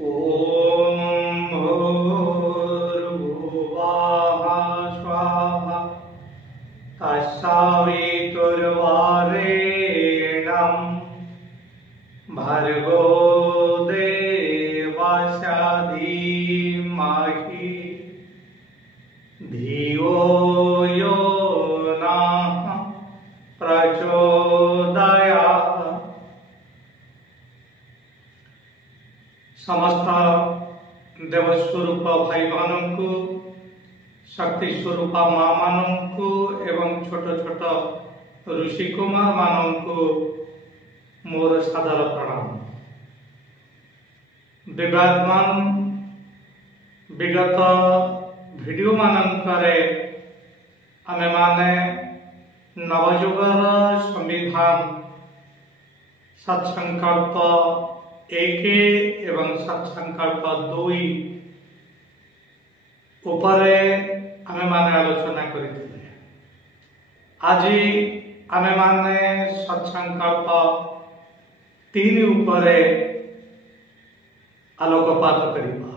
ओम भूर्भुवः स्वः तत्सवितुर्वरेण्यं भर्गो देवस्य धीमहि धियो यो नः प्रचोदयात्। समस्त देवस्वरूप भाई मानू शक्ति स्वरूप माँ मानू एवं छोट छोट ऋषि कुमार मानू मोर सादर प्रणाम। विवादमान विगत वीडियो मानकरे आमे माने नवयुगर संविधान सत्संकल्प 1 एवं सत्संकल्प 2 उपरे आमे माने आलोचना करिथिले। आज आमे माने सत्संकल्प 3 उपरे आलोकपात करिबा।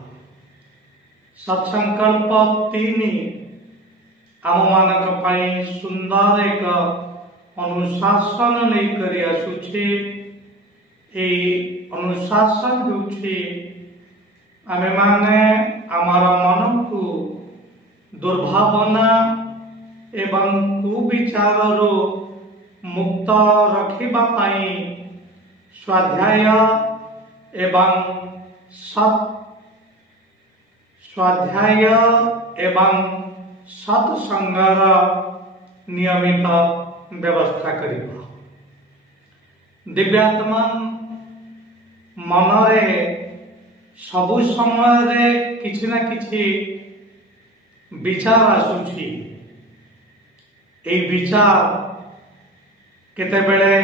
सत्संकल्प 3 आम मानक पई सुंदर एक अनुशासन नहीं करी आसुछि। ए अनुशासन होछि आमे माने आमार मन को दुर्भावना एवं कुविचाररु मुक्त रखिबा पई स्वाध्याय एवं सत्संगर नियमित व्यवस्था करिबा। दिव्यात्मा मनरे सबु समय रे किछि ना किछि विचार आसुछि। ए विचार केते बेले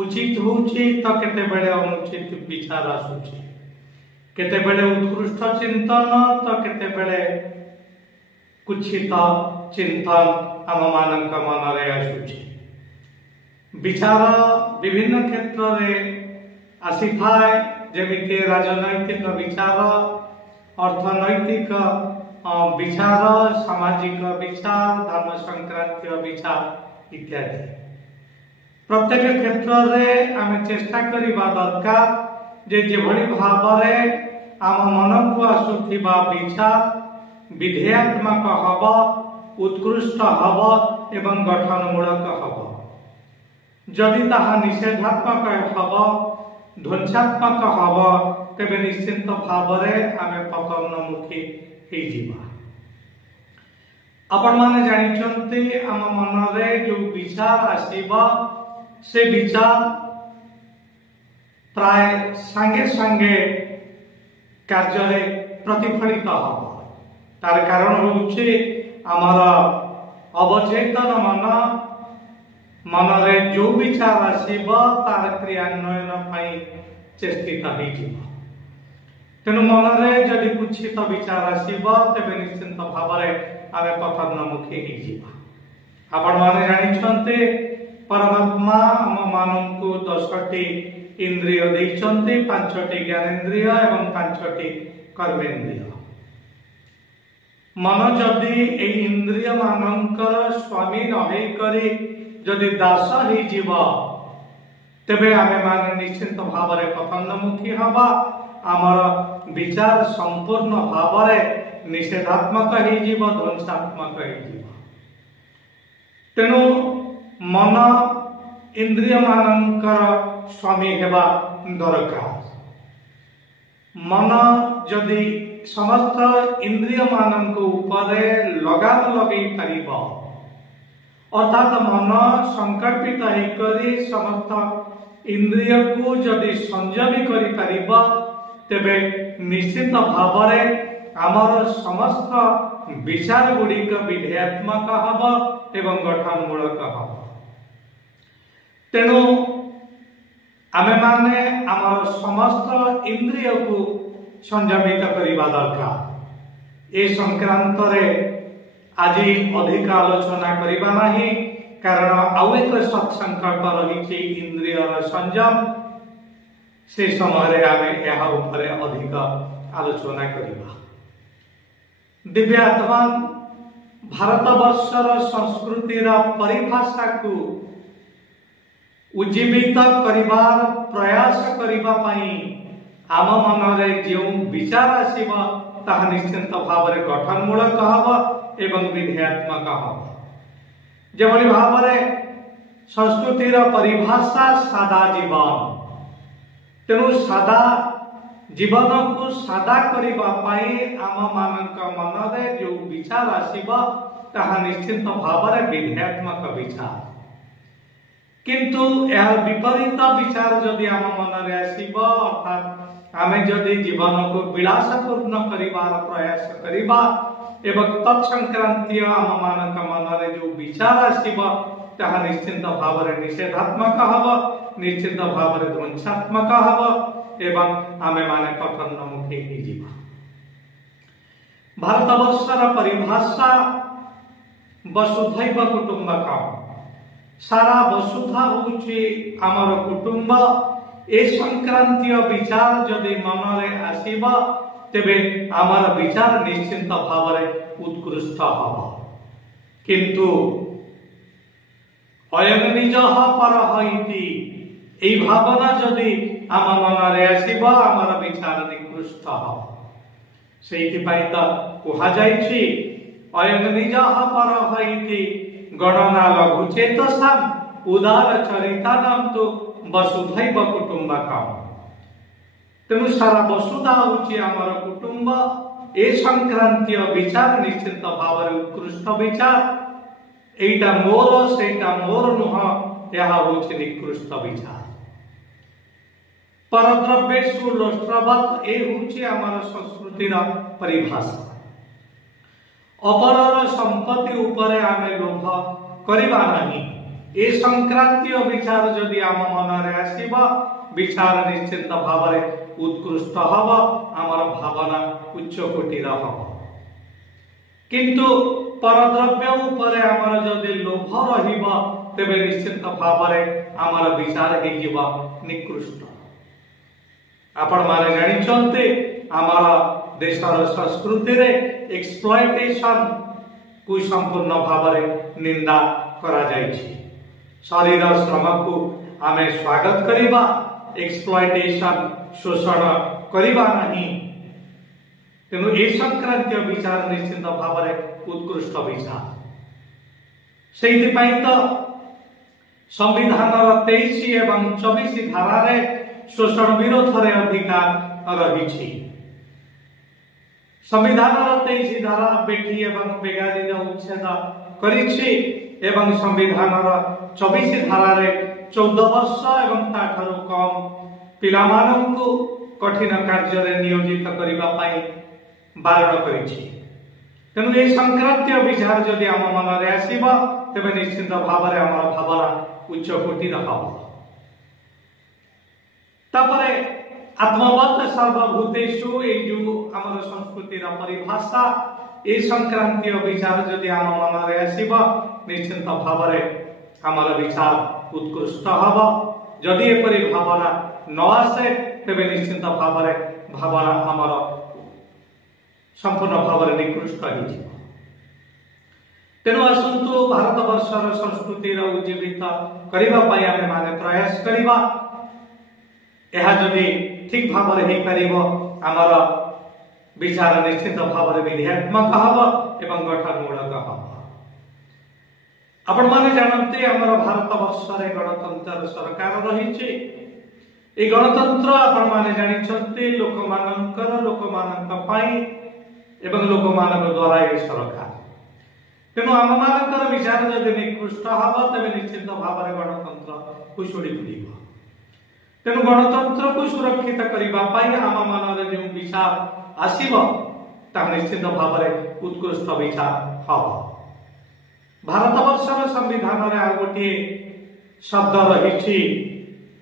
उचित होछि तो केते बेले अनुचित विचार आसुछि। केते बेले उत्कृष्ट चिंतन तो केते बेले कुछित चिंतन आम मानक मनरे आसुछि। विचार विभिन्न क्षेत्र रे आसी थाए, जेमिति राजनैतिक विचार, अर्थनैतिक विचार, सामाजिक विचार, धर्म संक्रांतीय विचार इत्यादि। प्रत्येक क्षेत्र रे आमे चेष्टा करिबा दरकार जे जेभଳି भावरे आम मन को आसुथिबा विचार विधेयात्मक हब, उत्कृष्ट हब एवं गठनमूलक हब। जदि ताहा निषेधात्मक हब, ध्वंसात्मक हब, तेबे निश्चित भावरे आमे पतनमुखी हे जीवा। आपण माने जानिचंती आम मनरे जो विचार आसीबा से विचार प्राय संगे संगे कार्य प्रतिफलित हब। तार कारण होउछि आमर अवचेतन मनरे जो विचार आसीबा तार क्रियान्वयन पई चेष्टित हे जीवा। तेणु मनरे जदि कुछित विचार आसीबा तेबे निश्चित भावरे आमे पतनमुखी हे जीवा। आपण माने जानिछन्ते परमात्मा आम माननकु 10टी इंद्रिय दैछन्ते, 5टी ज्ञानेन्द्रिय एवं 5टी कर्मेन्द्रिय। मन जदि ए इंद्रिय मानकर स्वामी नहे करी जदि दास हे जीवा तेबे आमे माने निश्चित भावरे पतनमुखी हबा। आमर विचार संपूर्ण भावरे निषेधात्मक हे जीव, ध्वंसात्मक हे जीव। तेणु मन इंद्रिय मानकर स्वामी हेबा दरकार। मन जदि समस्त इंद्रिय मानक उपरे लगाम लगे पारिबा, अर्थात मन संकल्पित हे करी समस्त इंद्रिय को जदि संयमी करि पारिबा तेबे निश्चित भावरे आमर समस्त विचार गुड़िक विधेयात्मक हब एवं गठनमूलक हब। तेणु आमे माने आमर समस्त इंद्रिय को संयमित करिबा दरकार। ए संक्रांत रे आज अधिक आलोचना करिबा नाही, कारण आउ एक सत्संकल्प रही इंद्रिय संयम। से समय आमे यह उपरे अधिक आलोचना करिबा। दिव्यात्मा भारतवर्षर संस्कृतिर परिभाषा को उज्जीवित करिबार प्रयास करिबा पई आम मनरे जो विचार आसीब ताहा निश्चिंत भाव में गठनमूलक हब एवं विधेयात्मक हब। जेभली भाव में संस्कृतिर परिभाषा सादा जीवन, तेणु सादा जीवन को सादा करिबा पई आम मानक मनरे जो विचार आसीब ताहा निश्चिंत भाव में विधेयात्मक विचार। किंतु यार विपरीत विचार जदि आम मनरे आसीब अर्थात आमे जदि जीवन को विलासपूर्ण करिबार प्रयास करिबा एवं तत्संक्रांतीय आम मानक मनरे जो विचार आसीब ताहा निश्चिंत भाव में निषेधात्मक हब, निश्चिंत भाव में ध्वंसात्मक हब एवं आमे माने पतनमुखी ही जीवा। भारतवर्षर परिभाषा वसुधैव कुटुंबकम, सारा वसुधा होउछि आमर कुटुंब। ए संक्रांतीय विचार जदि मनरे आसीब तेबे आमर विचार निश्चिंत भाव में उत्कृष्ट हब। किंतु अयम निजः परः इति एई भावना जदि आम मनरे आसीब आमर विचार निकृष्ट हब। सेइथि पई त कुहा जाइछि अयम निजः परः इति गणना लघु चेतसाम उदार चरितानाम तो वसुधैव कुटुंबकम। तेणु सारा वसुधा होछि आमर कुटुंब। ए संक्रांतीय विचार निश्चित भाव में उत्कृष्ट विचार। एटा मोर सेटा मोर नुह, यह होछि निकृष्ट विचार। परद्रव्येषु लोष्ट्रवत् ए होछि आमर संस्कृतिर परिभाषा। अपरर संपत्ति उपरे आमे लोभ करिबा नहीं। ए संक्रांतीय विचार जदि आम मनरे आसीब विचार निश्चित भाव में उत्कृष्ट हब, आमर भावना उच्च कोटिर हब। किंतु परद्रव्य उपरे आमर जदि लोभ रहिब तेबे निश्चित भाव में आमर विचार हे जीव निकृष्ट। आपण माने जानिछन्ते आमर देशर संस्कृति रे एक्सप्लॉयटेशन को संपूर्ण भाव में निंदा करा जाइछि। शरीर श्रम को आमे स्वागत करिबा, एक्सप्लॉयटेशन शोषण करिबा नहीं। तेणु ए संक्रांतीय विचार निश्चित भाव में उत्कृष्ट विचार। सेइथि पई तो संविधान 23 एवं 24 धारा रे शोषण विरोध रे अधिकार रहिछि। संविधान 23 धारा बेटी एवं बेगारी उच्छेद करिछि एवं संविधान 24 धारा रे 14 वर्ष एवं ताठारु कम पिलामानंकु कठिन कार्य रे नियोजित करिबा पई बारण करिछि। तेणु ए संक्रांतीय विचार जदि आम मनरे आसीब तेबे निश्चित भाव में आम भावना उच्च कोटिर हब। तापरे आत्मवत् सर्वभूतेषु ए जो आमर संस्कृतिर परिभाषा ए संक्रांतीय विचार जदि आम मनरे आसीब निश्चित भाव में आमर विचार उत्कृष्ट हब। जदि एपरि भावना न आसे तेबे निश्चित भाव में भावना आमर संपूर्ण भाव में निकृष्ट हो। तेणु आसंतु भारतवर्षर संस्कृतिर उज्जीवित करिबा पई आमे माने प्रयास करिबा। यह जदि ठीक भाव में हो पारिबो आमर विचार निश्चित भाव में विधेयात्मक हब एवं गठनमूलक हब। आपण माने जानते आमर भारतवर्षरे गणतंत्र सरकार रहिछि। ए गणतंत्र आपण माने जानिछन्ते लोकमानक पई एवं लोकमानक द्वारा ए सरकार। तेणु आम मानकर विचार जदि निकृष्ट हब तेबे निश्चित भाव में गणतंत्र कुशुड़ी पड़िब। तेणु गणतंत्र को सुरक्षित करबा पई आम मनरे जो विचार आसीब ता निश्चित भाव में उत्कृष्ट विचार हब। भारतवर्षर संविधान रे आ गोटे शब्द रहिछि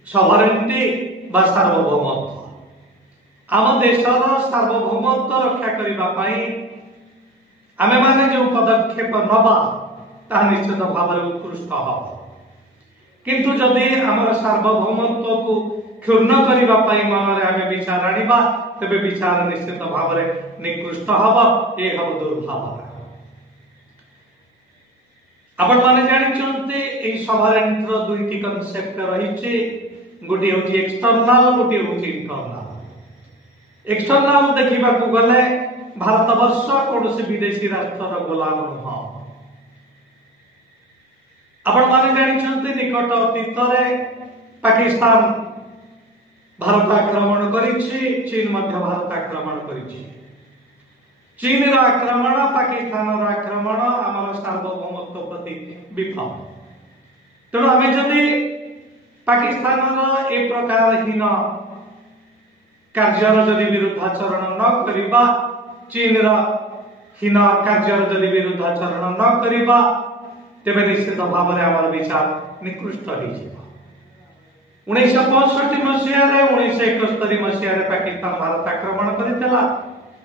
सॉवरेंटी बा सार्वभौमत्व। आम देशर सार्वभौमत्व रक्षा करबा पई आमे माने जो पदक्षेप नबा ता निश्चित भाव में उत्कृष्ट हब। किंतु जदि आमर सार्वभौमत्व को क्षुण्ण करने मन में आम विचार आनिबा तेबे विचार निश्चित भाव में निकृष्ट हम ये हम दुर्भावना। आपण माने जानिचंते ए सॉवरेंटर दुईटी कांसेप्ट रहिचे गोटे होची एक्सटर्नल गोटे होची इंटरनल। एक्सटर्नल देखिबा को गले भारत वर्ष कोनोसी विदेशी राष्ट्र गोलाम नुह। आपण माने जानिचंते निकट अतीत रे पाकिस्तान भारत आक्रमण करिछि, चीन मध्य भारत आक्रमण करिछि। चीन रा आक्रमण पाकिस्तान रा आक्रमण आमर सार्वभौमत्व प्रति विफल। तेणु आम जदि पाकिस्तान ए प्रकार हीन कार्यर जदि विरुद्धाचरण न करिबा, चीन रा हीन कार्यर जदि विरुद्धाचरण न करिबा तेबे निश्चित भाव में आमर विचार निकृष्ट हो जाए। 1965 मसीह 1971 मसीह पाकिस्तान भारत आक्रमण करथिला,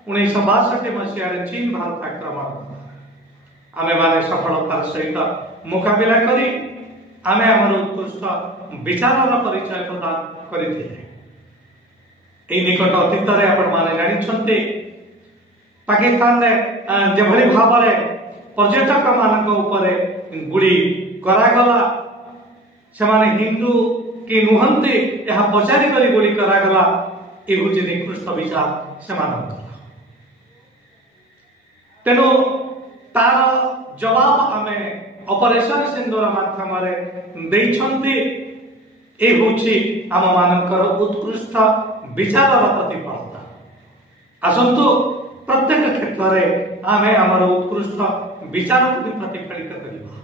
1962 मसीह चीन भारत आक्रमण आमे माने सफलतार सहित मुकाबिला करी आमे हमर उत्कृष्ट विचारर परिचय प्रदान करिथिले। एई निकट अतीत रे आपण माने जानि छन्ते पाकिस्तान रे जेभली भाबरे पर्यटक मानक ऊपर गुली करागला, सेमाने हिंदू कि नुहंते यह पचारि करी गुली करागला, ए होची निकृष्ट विचार सेमानकर। तेणु तार जवाब आमे ऑपरेशन सिंदूर माध्यम ए होची आम मानकर उत्कृष्ट विचारर प्रतिफलता। आसंतु प्रत्येक क्षेत्र में आमे आमर उत्कृष्ट विचार को प्रतिफलित करिबा।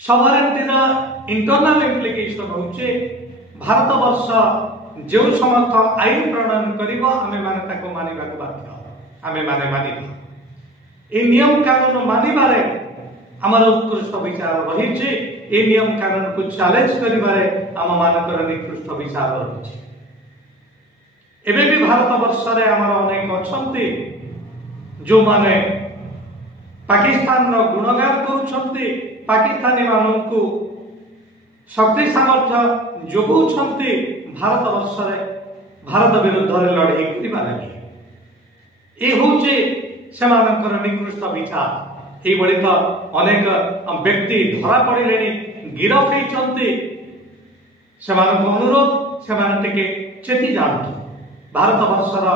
सॉवरेंटी इंटरनल इम्प्लिकेशन होचे भारत वर्ष जो समर्थ आईन प्रणयन करिबा आमे माने ताको मानिबा को बाध्य, आमे माने मानिबा। ए नियम कानून मानिबारे आमर उत्कृष्ट विचार रहिছে, ए नियम कानून को चैलेंज करिबारे आम मानकर निकृष्ट विचार रहिছে। एबे भी भारत वर्ष रे आमर अनेक अछंती जो माने पाकिस्तान रो गुणगान करूछंती, पाकिस्तानी माननकु शक्ति सामर्थ्य जोगुछंती भारत वर्ष रे भारत विरुद्ध रे लड़ाई करिबा लागि। ए होचे सेमानकर निकृष्ट विचार। ए बड़ी तो अनेक व्यक्ति धरा पड़िलेनी, गिरफ होइछंती। सेमानक अनुरोध सेमान टिके चेती जानतु, भारत वर्षर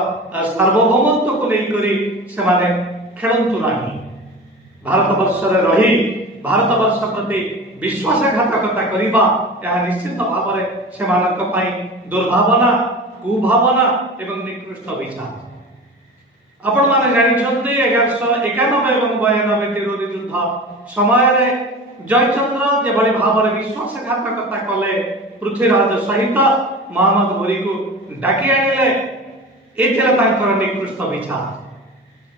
सार्वभौमत्व को लेकर सेमाने खेलंतु नाही। भारत वर्ष रे रही भारत वर्ष प्रति विश्वासघातकता करिबा यह निश्चित भाव में सेमानक पई दुर्भावना, कुभावना एवं निकृष्ट विचार। आपण माने जानि छन्ते 1191 एवं 92 तिरोधी युद्ध समय रे जयचंद्र जेभली भाव में विश्वासघातकता कले पृथ्वीराज सहित मोहम्मद घोरी को डाकी आनिले, एथिला तांकर निकृष्ट विचार।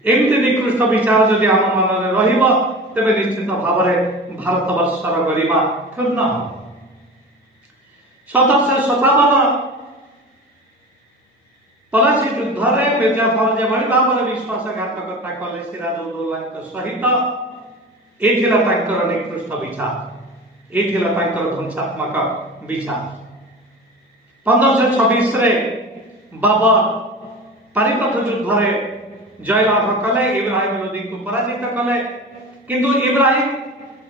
एमती निकृष्ट विचार जदि आम मन में रहिबा तेबे निश्चित भाव में भारत वर्षर गरिमा क्षुण्ण। 1757 पलासी युद्ध रे मिर्जाफर जेभली भाव में विश्वासघातकता कले सिराजुद्दौला सहित, एथिला तांकर निकृष्ट विचार, एथिला तांकर ध्वंसात्मक विचार। 1526 रे बाबर पानीपत युद्ध रे जयलाभ कले, इब्राहिम लोदी को पराजित कले। किंतु इब्राहिम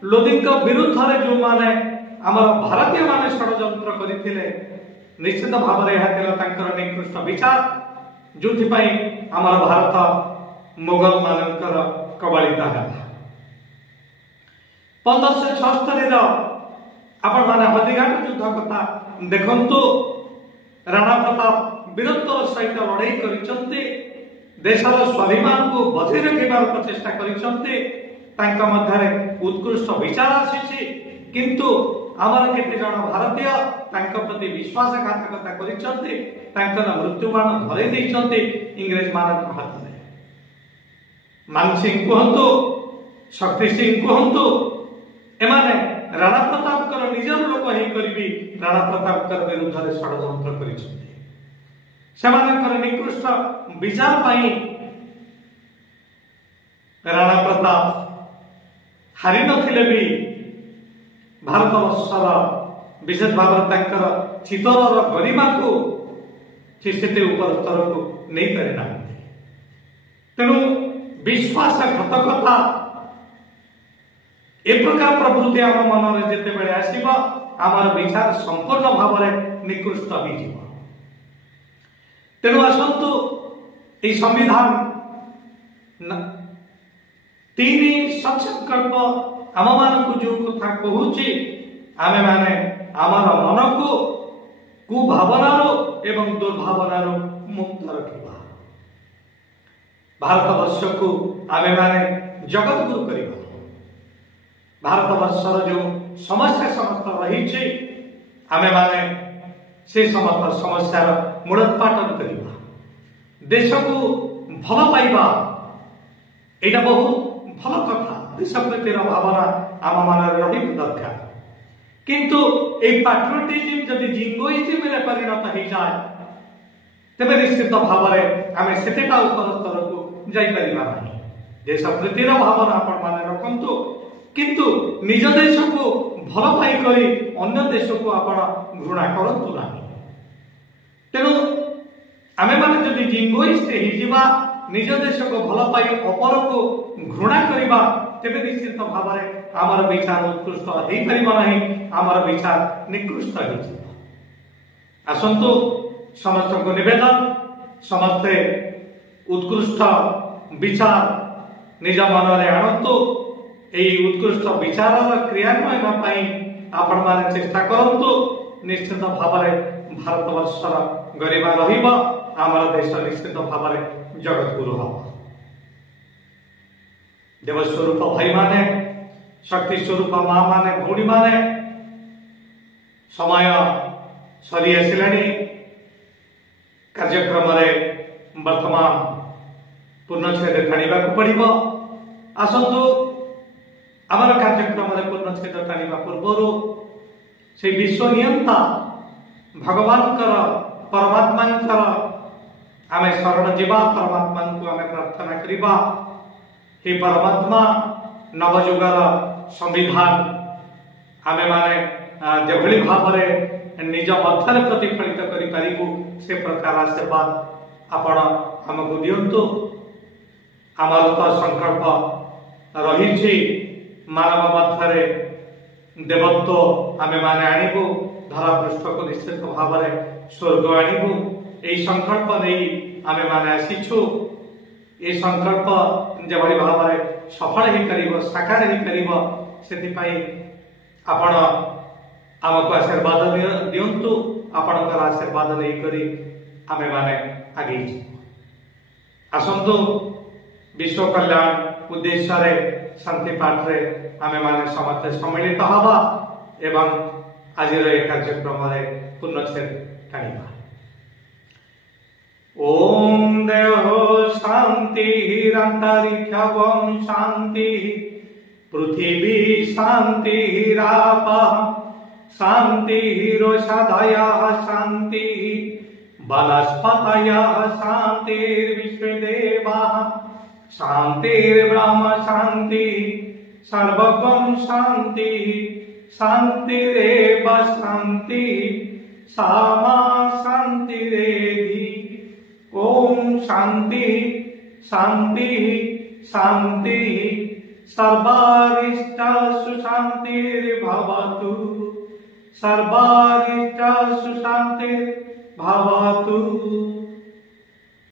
लोदी विरुद्ध रे जो माने आमर भारतीय माने षडयंत्र करिथिले, निश्चित भाव में यह तांकर निकृष्ट विचार, जोथि पई आमर भारत मुगल मानकर कबलित है। 1576 रो आपण माने हल्दीघाट युद्ध कथा देखंतु। राणा प्रताप वीरत्वर सहित लड़ाई करिसंते, देशर स्वाभिमान को बचाई रखिबार प्रचेष्टा करिसंते, तांका मध्यरे उत्कृष्ट विचार आसीछि। किंतु आमर केते जण भारतीय तांका प्रति विश्वासघातकता करिसंते, तांकर मृत्युबाण धरे दैसंते इंग्रेज मानक हाथ में। मानसिंह कहंतु, शक्ति सिंह कहंतु, एमाने राणा प्रताप कर निजर लोक हे करबी राणा प्रताप कर विरुद्ध रे षडयंत्र करिसंते। सेमानकर निकृष्ट विचार पाई राणा प्रताप हारि नथिले भी भारत वर्षर विशेष भाव चितर गरिमा को से ऊपर स्तर को नहीं पारिना। तेणु विश्वासघातकता ए प्रकार प्रवृत्ति आम मन में जिते बड़े आसब आमर विचार संपूर्ण भाव में निकृष्ट हो। तेणु आसतु ये संविधान 3 संकल्प आम मान जो कथा कहूची आमे माने आमर मन को कुभावनार एवं दुर्भावनार मुक्त रखा। भारतवर्ष को आमे माने जगत गुरु करवा। भारतवर्षर जो समस्या समस्त रही आमे माने से समस्त समस्यार मूलोत्पाटन करवा। देश को भल पाइबा एटा बहुत भल कथा। देश प्रतिर भावना आम मन रही दरकार। किंतु ए पैट्रियोटिज्म जदि जिंगोइज्म में परिणत हो जाए तेज निश्चित भाव में आम से ऊपर स्तर को जापर ना। देश प्रीतिर भावना आपण मैंने रखु किंतु निज देश को भल पाई अन्य देश को आप घृणा करूँ ना। तेणु आमे माने जदि जिंगोइस्ट हो निज देश को भल पाई अपर को घृणा करवा तेरे निश्चित भाव में आमर विचार उत्कृष्ट हो पारिबा नहीं। आमर विचार निकृष्ट हो। आसंतु समस्त को निवेदन समस्ते उत्कृष्ट विचार निज मन में आणतु। यही उत्कृष्ट विचार क्रियान्वयन आपण माने चेष्टा करंतु। निश्चित भाव में भारतवर्षर गरिमा रहिबा। आमर देश निश्चित भाव में जगत गुरु हम। देवस्वरूप भाई माने शक्ति स्वरूप माँ माने भौणी माने समय सरी आसिलानी। कार्यक्रम वर्तमान पूर्णछेद टाणिबा पड़िबो। आसंतु आमर कार्यक्रम पूर्णछेद टाणिबा पूर्व से विश्व नियंता भगवान परमात्मा आमे शरण जीवा। परमात्मा को आमे प्रार्थना करिबा। हे परमात्मा नवयुगर संविधान आमे माने जेभली भाव में निज मध्य प्रतिफलित करिपारिबु से प्रकार आशीर्वाद आपण हमको दियंतु। आमर तो संकल्प रही मानव मध्य देवत्व आमे माने आणिबु। धरा पृष्ठ को निश्चित भाव में स्वर्ग आणिबु। यही संकल्प नहीं आमे माने आसीछु। ये संकल्प जेभली भाव में सफल हो पार साकार हो पार से आपण आमको आशीर्वाद दियंतु। आपणकर आशीर्वाद नहीं करी आमे माने आगे आसंतु। विश्व कल्याण उद्देश्य रे शांति पाठ रे आमे माने समस्त सम्मिलित हवा एवं आज कार्यक्रम रे पूर्णछेद टाणिबा। ओम देहो शांति अंतरिक्षं शांति पृथिवी शांति रापः शांति रोषधयः शांति वनस्पतयः शांतिर्विश्वदेवाः शांतिर्ब्रह्म शांति सर्वगं शांति शांतिरेव शांति सामा शांतिरेधि। ओम शांति शांति शांति सर्वारिष्ट सुशांतिर्भवतु सर्वारिष्ट सुशांतिर्भवतु।